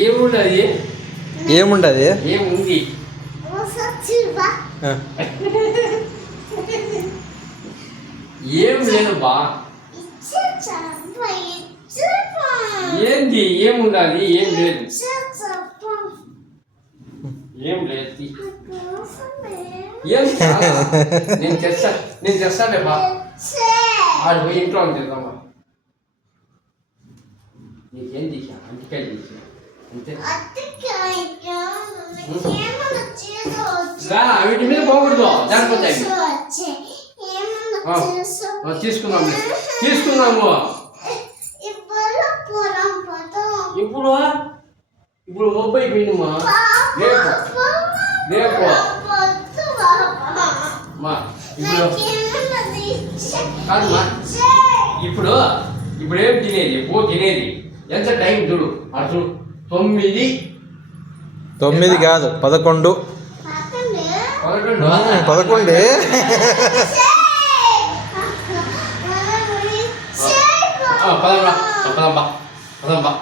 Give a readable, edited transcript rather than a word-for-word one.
ఏముండదు ఏముండదు ఏముంది ఏం లేదు బా ఏంది ఏముండాలి ఏం లేదు ఏం లేదు ఏం నేను తెస్తానే బా ఆడు పోయి ఇంట్లో చేద్దామా నీకేం తీసా అంటికాయ తీసా అంతే వీటి మీద పోకూడదు జారిపోతాయి తీసుకున్నాము ఇప్పుడు ఇప్పుడు మొబ్బై పోయినమ్మా రేపు మా ఇప్పుడు ఇప్పుడు ఏం తినేది తినేది ఎంత టైం చూడు అటు 9 కాదు 11 పదంబా